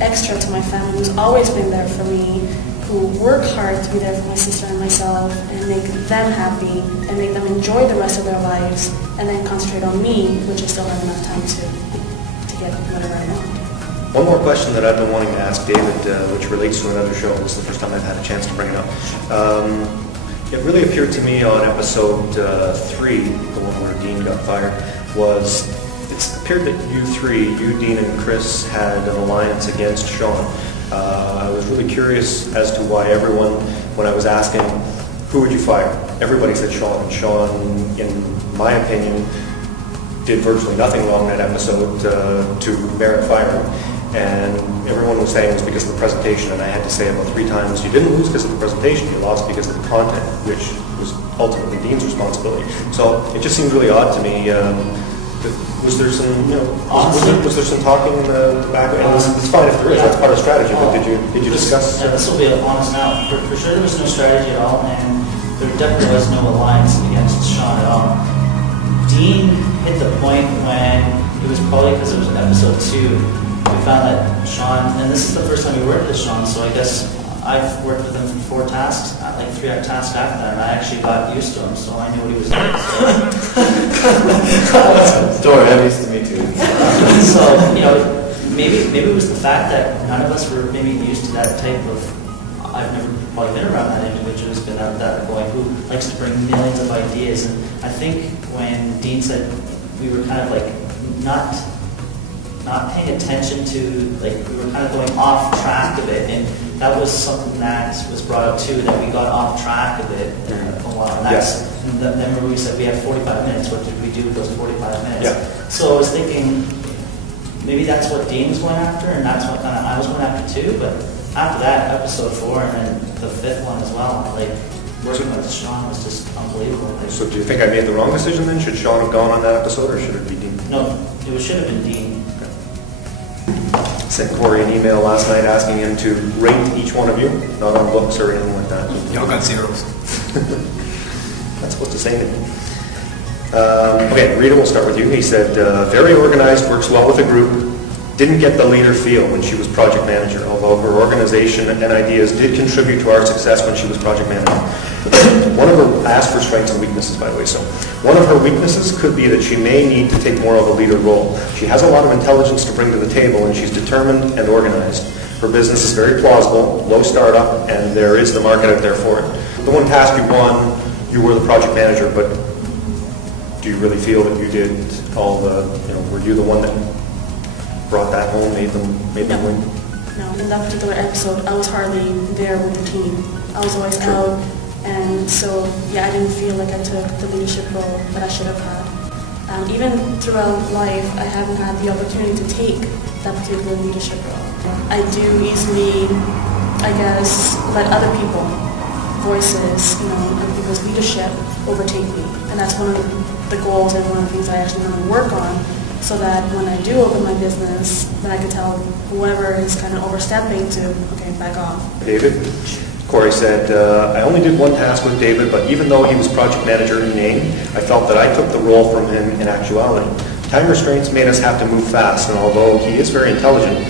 extra to my family who's always been there for me, who work hard to be there for my sister and myself, and make them happy, and make them enjoy the rest of their lives, and then concentrate on me, which I still have enough time to get whatever I want. One more question that I've been wanting to ask David, which relates to another show. This is the first time I've had a chance to bring it up. It really appeared to me on episode 3, the one where Dean got fired, it appeared that you three, Dean and Chris, had an alliance against Sean. I was really curious as to why everyone, when I was asking, who would you fire? Everybody said Sean. And Sean, in my opinion, did virtually nothing wrong in that episode to merit firing. And everyone was saying it was because of the presentation, and I had to say about 3 times, you didn't lose because of the presentation, you lost because of the content, which was ultimately Dean's responsibility. So it just seemed really odd to me. Was there some, was there some talking in the back? And it's fine if there is, that's part of strategy, but did you discuss? Yeah, this will be honest now. For sure there was no strategy at all, and there definitely was no alliance against Sean at all. Dean hit the point when, it was probably because it was episode 2, we found that Sean, and this is the first time we worked with Sean, so I guess I've worked with him for 4 tasks, like 3 tasks after that, and I actually got used to him, so I knew what he was doing. Don't worry, I'm used to me too. So, maybe it was the fact that none of us were maybe used to that type of, I've never probably been around that individual who's been out that boy who likes to bring millions of ideas, and I think when Dean said we were kind of like not paying attention to, like, we were kind of going off track of it, and that was something that was brought up too, that we got off track of it a while. And that's, and then remember we said we have 45 minutes, what did we do with those 45 minutes? Yeah. So I was thinking, maybe that's what Dean was going after, and that's what kind of I was going after too, but after that, episode 4, and then the 5th one as well, like, working with Sean was just unbelievable. Like, So do you think I made the wrong decision then? Should Sean have gone on that episode, or should it be Dean? no, it should have been Dean. Sent Corey an email last night asking him to rate each one of you, not on books or anything like that. Y'all got zeros. That's supposed to say anything. Okay, Rita, we'll start with you. He said, very organized, works well with a group, didn't get the leader feel when she was project manager, although her organization and ideas did contribute to our success when she was project manager. I asked for strengths and weaknesses, by the way, so one of her weaknesses could be that she may need to take more of a leader role. She has a lot of intelligence to bring to the table, and she's determined and organized. Her business is very plausible, low startup, and there is the market out there for it. The one task you won, you were the project manager, but do you really feel that you did all the, were you the one that brought that home, made them win? No, in that particular episode, I was hardly there with the team. I was always out, and so, yeah, I didn't feel like I took the leadership role that I should have had. Even throughout life, I haven't had the opportunity to take that particular leadership role. I do easily, I guess, let other people, voices, and people's leadership overtake me. And that's one of the goals and one of the things I actually want to work on, so that when I do open my business, then I can tell whoever is kind of overstepping to, okay, back off. David? Corey said, I only did one task with David, but even though he was project manager in name, I felt that I took the role from him in actuality. Time restraints made us have to move fast, and although he is very intelligent,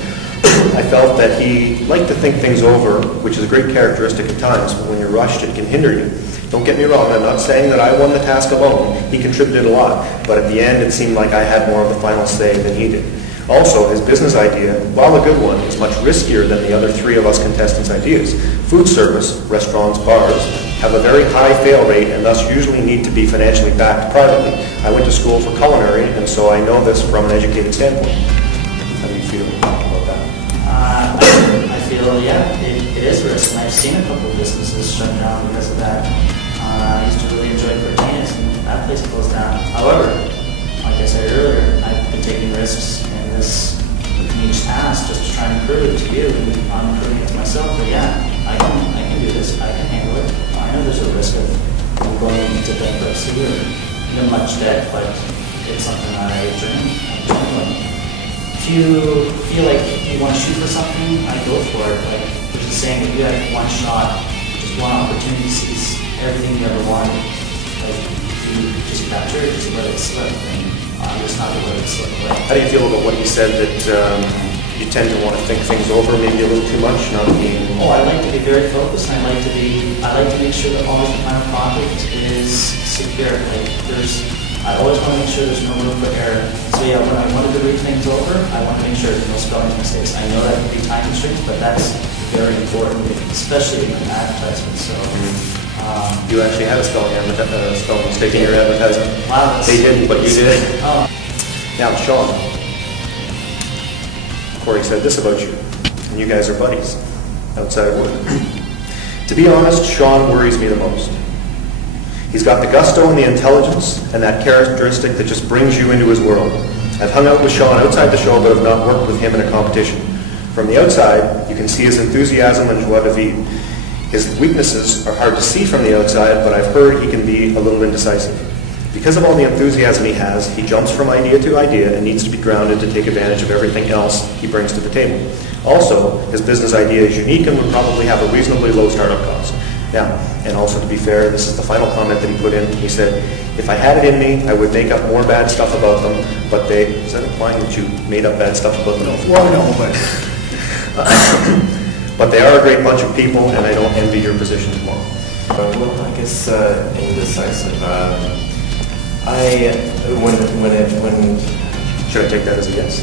I felt that he liked to think things over, which is a great characteristic at times, but when you're rushed, it can hinder you. Don't get me wrong, I'm not saying that I won the task alone. He contributed a lot, but at the end, it seemed like I had more of the final say than he did. Also, his business idea, while a good one, is much riskier than the other 3 of us contestants' ideas. Food service, restaurants, bars, have a very high fail rate and thus usually need to be financially backed privately. I went to school for culinary, and so I know this from an educated standpoint. How do you feel about that? I feel, yeah, it is risk, and I've seen a couple of businesses shut down because of that. I used to really enjoy Apprentice, and that place closed down. However, like I said earlier, I've been taking risks in each task just to try and prove to you, and I'm proving it to myself that, yeah, I can do this, I can handle it. I know there's a risk of going into bankruptcy or even much debt, but it's something that I dream of. If you feel like you want to shoot for something, I go for it. Like, there's a saying, if you have one shot, just one opportunity to seize everything you ever wanted, like, you just capture it, just let it slip, and just not to let it slip away. How do you feel about what he said that you tend to want to think things over maybe a little too much, not being... Oh, I like to be very focused. I like to make sure that always the final product is secure. Like, I always want to make sure there's no room for error. So yeah, when I wanted to read things over, I want to make sure there's no spelling mistakes. I know that can be time constraints, but that's very important, especially in an advertisement. So. You actually had a spelling mistake in your advertisement. Wow. They didn't, but you did. Oh. Now, Sean. Corey said this about you. and you guys are buddies outside work. To be honest, Sean worries me the most. He's got the gusto and the intelligence and that characteristic that just brings you into his world. I've hung out with Sean outside the show, but have not worked with him in a competition. From the outside, you can see his enthusiasm and joie de vivre. His weaknesses are hard to see from the outside, but I've heard he can be a little indecisive. Because of all the enthusiasm he has, he jumps from idea to idea and needs to be grounded to take advantage of everything else he brings to the table. Also, his business idea is unique and would probably have a reasonably low startup cost. Now, and also to be fair, this is the final comment that he put in. He said, if I had it in me, I would make up more bad stuff about them, but they, is that implying that you made up bad stuff about them? Well, no, but but they are a great bunch of people, and I don't envy your position tomorrow. Well, I guess indecisive. Should I take that as a yes?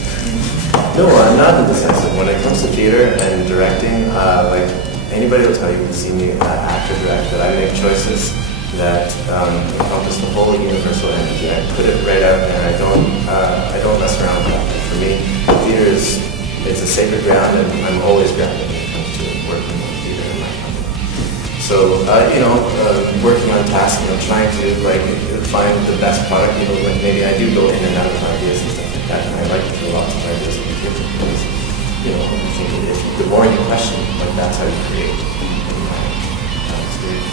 No, I'm not indecisive. When it comes to theater and directing, like anybody will tell you who's seen me act or direct that I make choices that encompass the whole universal energy. I put it right out there. I don't mess around with that. For me, theater it's a sacred ground, and I'm always grounded when it comes to working with theater in my company. So, working on tasks, trying to find the best product, when maybe I do go in and out of ideas and stuff like that, and I like to throw lots of ideas on the table because, I think the more you question, that's how you create in my experience.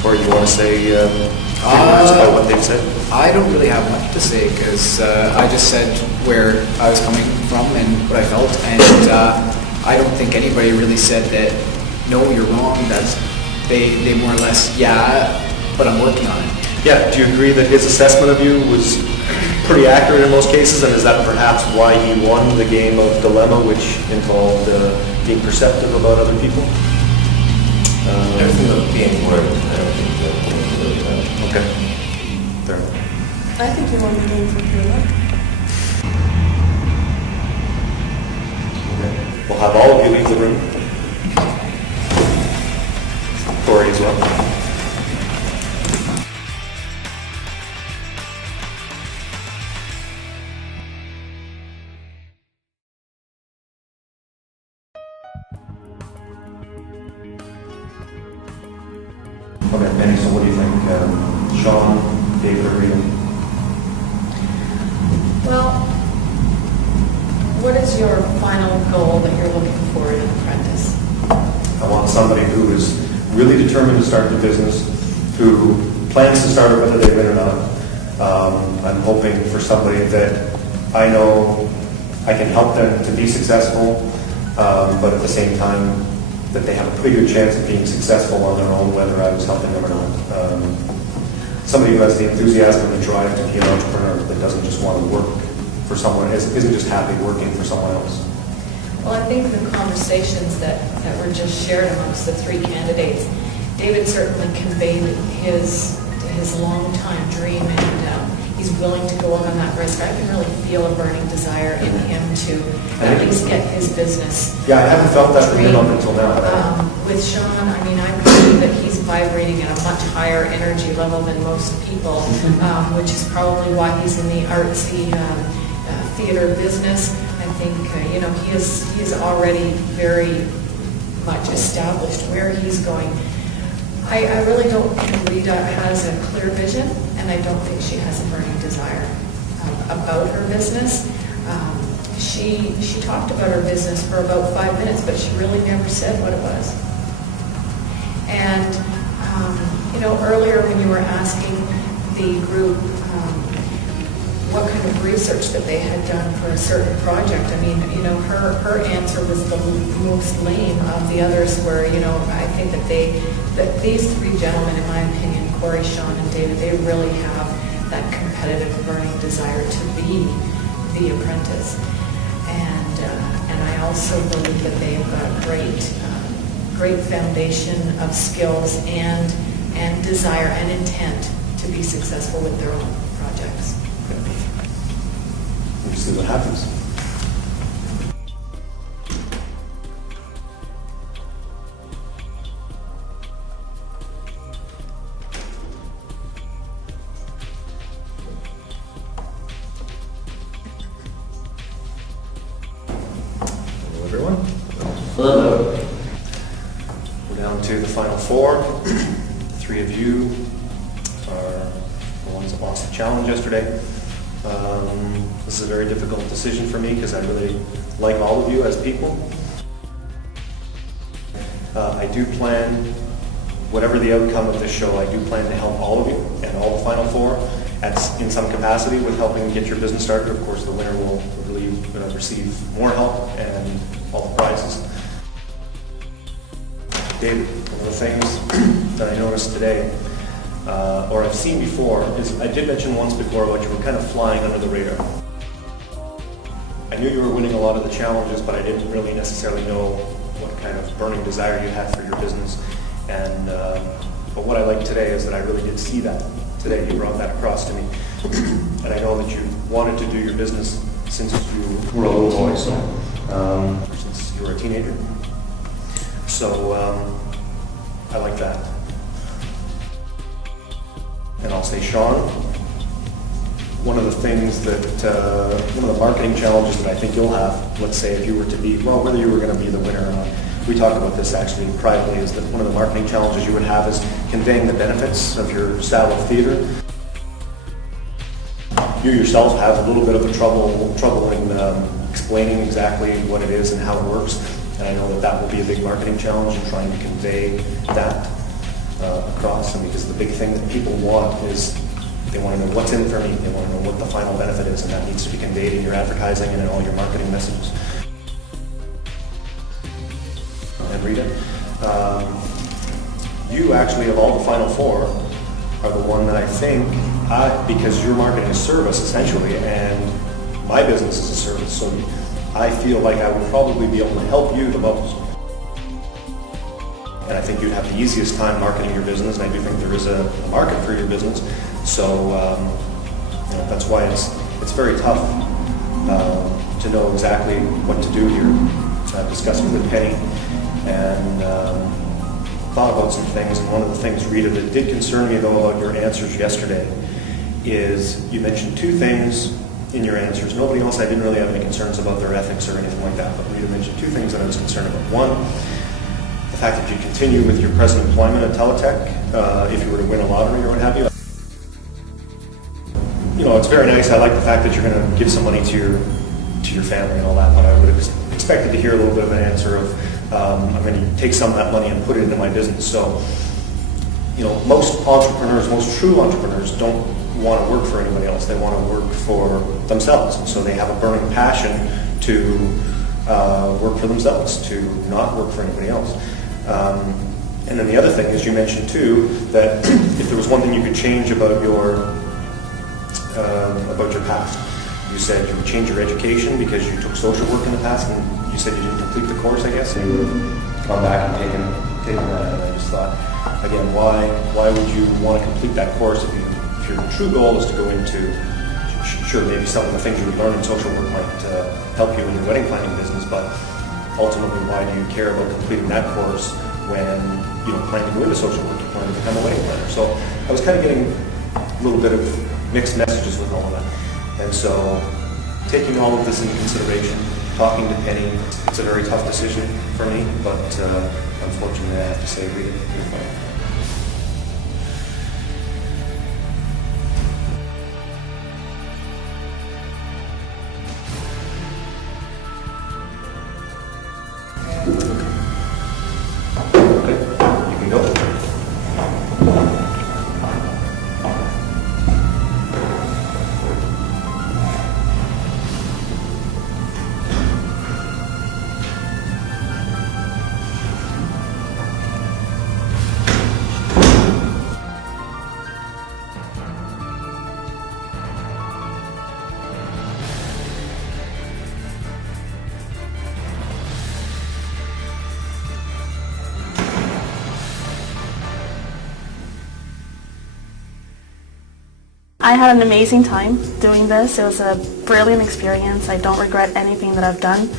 Or you want to say words about what they've said? I don't really have much to say because I just said where I was coming from and what I felt, and I don't think anybody really said that, no, you're wrong, they more or less, yeah, but I'm working on it. Yeah, do you agree that his assessment of you was pretty accurate in most cases, and is that perhaps why he won the game of dilemma, which involved being perceptive about other people? Everything about being worried, I don't think that really matters. Okay. Fair enough. I think you won the game for pure luck. Okay. We'll have all of you leave the room. Corey as well. Okay, Benny, so what do you think? Sean, David, or Rita? Well, what is your final goal that you're looking for in an apprentice? I want somebody who is really determined to start the business, who plans to start it whether they win or not. I'm hoping for somebody that I know I can help them to be successful, but at the same time, that they have a pretty good chance of being successful on their own, whether I was helping them or not. Somebody who has the enthusiasm and the drive to be an entrepreneur, that doesn't just want to work for someone, isn't just happy working for someone else. Well, I think the conversations that were just shared amongst the three candidates, David certainly conveyed his long-time dream, and he's willing to go on that risk. I can really feel a burning desire in him to at least get his business. Yeah, I haven't felt that from him up until now. With Sean, I mean, I believe that he's vibrating at a much higher energy level than most people, which is probably why he's in the artsy theater business. I think, he is already very much established where he's going. I really don't think Rita has a clear vision, and I don't think she has a burning desire about her business. She talked about her business for about 5 minutes, but she really never said what it was. And, earlier when you were asking the group what kind of research that they had done for a certain project, I mean, her answer was the most lame of the others where, I think that these three gentlemen, in my opinion, Corey, Sean, and David, they really have that competitive burning desire to be the apprentice. And I also believe that they've got great foundation of skills and desire and intent to be successful with their own projects. We'll see what happens. Hello, everyone. down to the final four. Three of you are the ones that lost the challenge yesterday. This is a very difficult decision for me because I really like all of you as people. I do plan, whatever the outcome of this show, I do plan to help all of you and all the final four in some capacity with helping get your business started. Of course, the winner will receive more help and all the prizes. David, one of the things that I noticed today, or I've seen before, is I did mention once before about you were kind of flying under the radar. I knew you were winning a lot of the challenges, but I didn't really necessarily know what kind of burning desire you had for your business. And but what I like today is that I really did see that today. You brought that across to me, and I know that you wanted to do your business since you were a little boy, so since you were a teenager. So I like that. And I'll say, Sean, one of the things that, one of the marketing challenges that I think you'll have, let's say if you were to be, well, whether you were going to be the winner or not, we talked about this actually privately, is that one of the marketing challenges you would have is conveying the benefits of your style of theater. You yourself have a little bit of a trouble in explaining exactly what it is and how it works, and I know that that will be a big marketing challenge in trying to convey that across. And because the big thing that people want is they want to know what's in it for me, they want to know what the final benefit is, and that needs to be conveyed in your advertising and in all your marketing messages. And Rita, you actually, of all the final four, are the one that I think, because your marketing is service essentially, and my business is a service, so I feel like I would probably be able to help you the most. And I think you'd have the easiest time marketing your business, and I do think there is a market for your business. So that's why it's very tough to know exactly what to do here. Discussing with Penny and thought about some things, and one of the things, Rita, that did concern me though about your answers yesterday is you mentioned two things in your answers. Nobody else, I didn't really have any concerns about their ethics or anything like that, but Rita mentioned two things that I was concerned about. One, the fact that you continue with your present employment at Teletech, if you were to win a lottery or what have you. You know, it's very nice. I like the fact that you're going to give some money to your family and all that, but I would have expected to hear a little bit of an answer of, I'm going to take some of that money and put it into my business. So, you know, most entrepreneurs, most true entrepreneurs don't want to work for anybody else. They want to work for themselves. And so they have a burning passion to work for themselves, to not work for anybody else. And then the other thing is you mentioned too that if there was one thing you could change about your past, you said you would change your education because you took social work in the past, and you said you didn't complete the course, I guess, and you would have gone back and taken that. And I just thought, again, why would you want to complete that course if your true goal is to go into, sure, maybe some of the things you would learn in social work might help you in your wedding planning business, but ultimately, why do you care about completing that course when you don't plan to go into social work, you plan to become a wedding planner? So I was kind of getting a little bit of mixed messages with all of that. And so taking all of this into consideration, talking to Penny, it's a very tough decision for me, but unfortunately I have to say, Rita, you're fine. Okay, you can go. I had an amazing time doing this. It was a brilliant experience. I don't regret anything that I've done.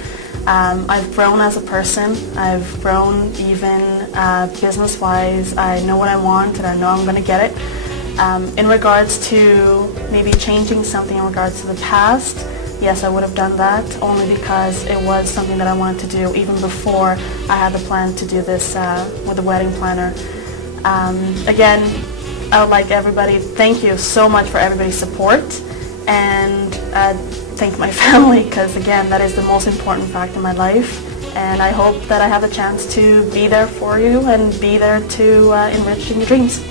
I've grown as a person. I've grown even business-wise. I know what I want and I know I'm going to get it. In regards to maybe changing something in regards to the past, yes, I would have done that, only because it was something that I wanted to do even before I had the plan to do this with the wedding planner. Again, I would like everybody, thank you so much for everybody's support, and thank my family, because again, that is the most important fact in my life, and I hope that I have the chance to be there for you and be there to enrich in your dreams.